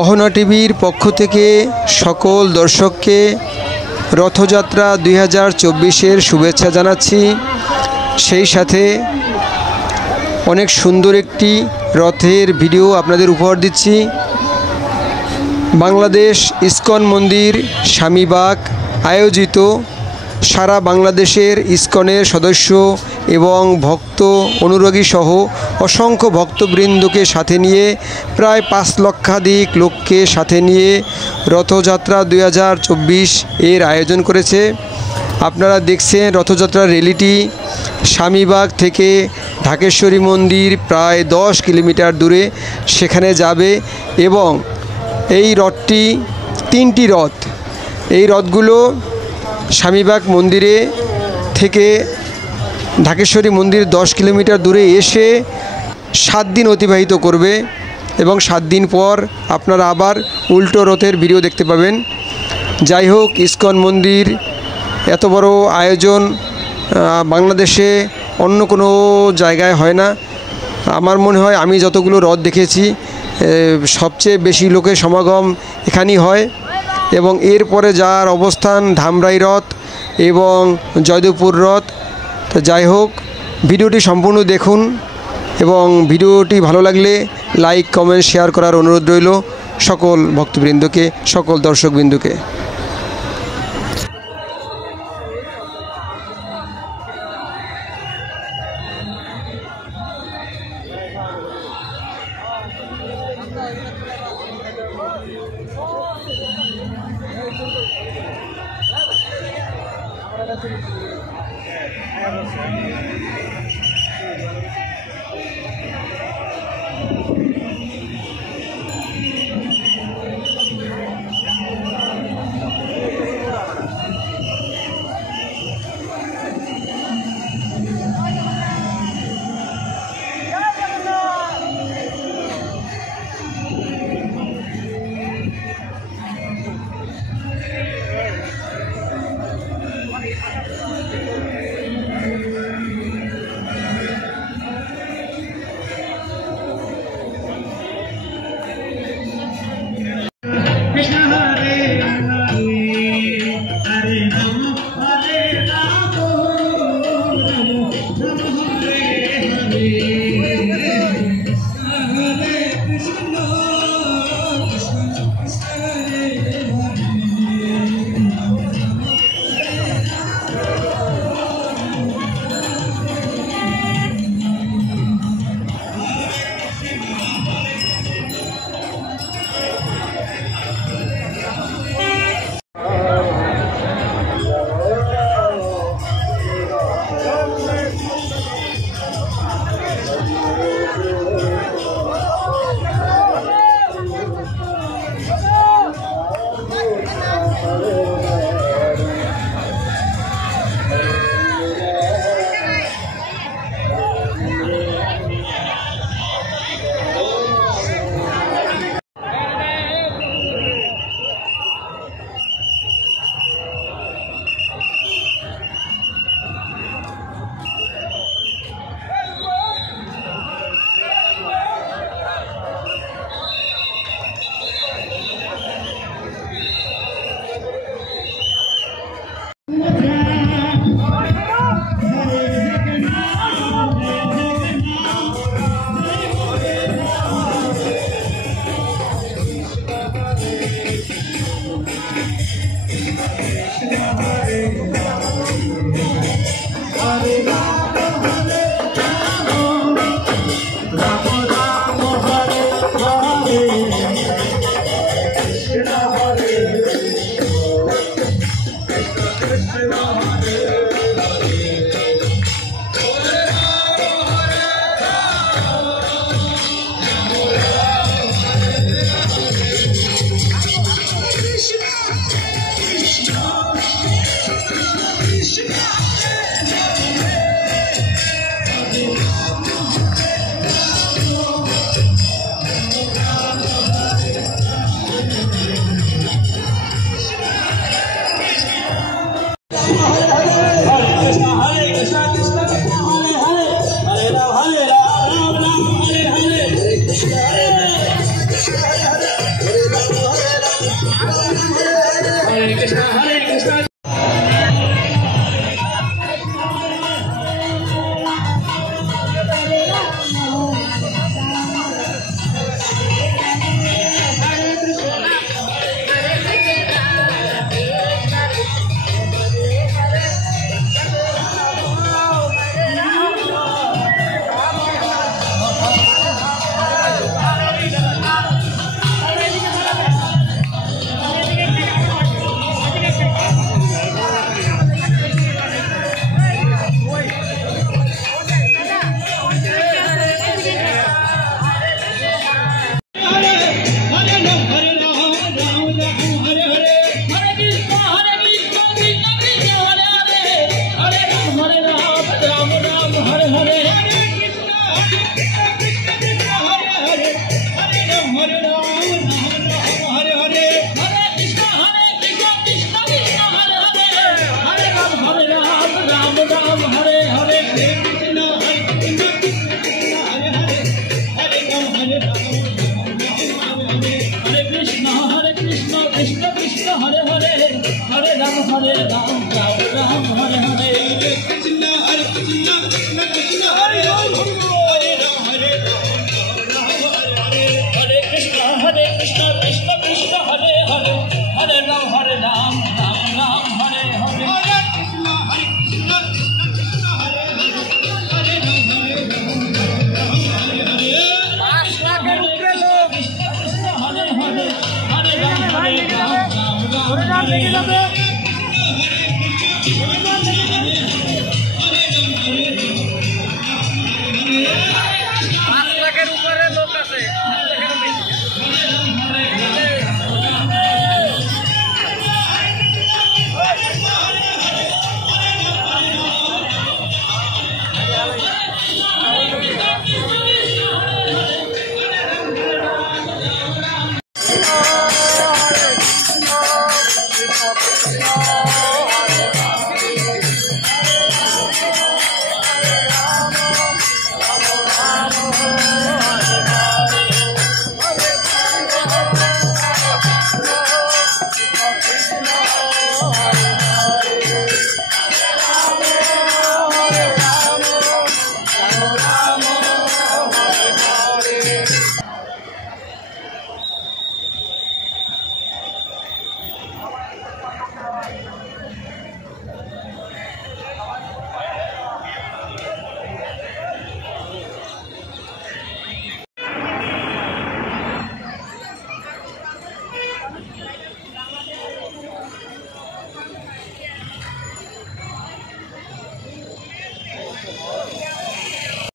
অহনা টিভির পক্ষ থেকে সকল দর্শককে রথযাত্রা 2024-এর শুভেচ্ছা জানাচ্ছি। সেই সাথে অনেক সুন্দর একটি রথের ভিডিও আপনাদের উপহার দিচ্ছি। বাংলাদেশ ইসকন মন্দির স্বামীবাগ আয়োজিত সারা বাংলাদেশের ইসকনের সদস্য এবং ভক্ত অনুরাগী সহ অসংখ্য ভক্তবৃন্দকে সাথে নিয়ে প্রায় 5 লক্ষাধিক লোককে সাথে নিয়ে রথযাত্রা 2024 এর আয়োজন করেছে। আপনারা দেখছেন রথযাত্রার র্যালিটি স্বামীবাগ থেকে ঢাকেশ্বরী মন্দির প্রায় 10 কিলোমিটার দূরে সেখানে যাবে এবং এই রথটি 3টি রথ, এই রথগুলো স্বামীবাগ মন্দিরে থেকে ঢাকেশ্বরী মন্দির 10 কিলোমিটার দূরে এসে 7 দিন অতিবাহিত করবে এবং 7 দিন পর আপনারা আবার উল্টো রথের ভিডিও দেখতে পাবেন। যাই হোক, ইসকন মন্দির এত বড় আয়োজন বাংলাদেশে অন্য কোনো জায়গায় হয় না। আমার মনে হয় আমি যতগুলো রথ দেখেছি সবচেয়ে বেশি লোকের সমাগম এখানেই হয়। এবং এরপরে যার অবস্থান ধামরাই রথ এবং জয়দেবপুর রথ। তো যাই হোক, ভিডিওটি সম্পূর্ণ দেখুন এবং ভিডিওটি ভালো লাগলে লাইক কমেন্ট শেয়ার করার অনুরোধ রইল সকল ভক্তবৃন্দকে, সকল দর্শকবৃন্দকে। Ram Hare Ram Ram Hare Hare Krishna Hare Krishna Krishna Hare Ram Hare Ram Hare Hare Krishna Krishna Krishna Hare Hare Hare Ram Ram Ram Hare Hare Hare Krishna Krishna Krishna Hare Hare Hare Ram Hare Hare 5 লাখের উপরে লোক Krishna Hare Hare Hare Ram Hare Ram Ram Hare Hare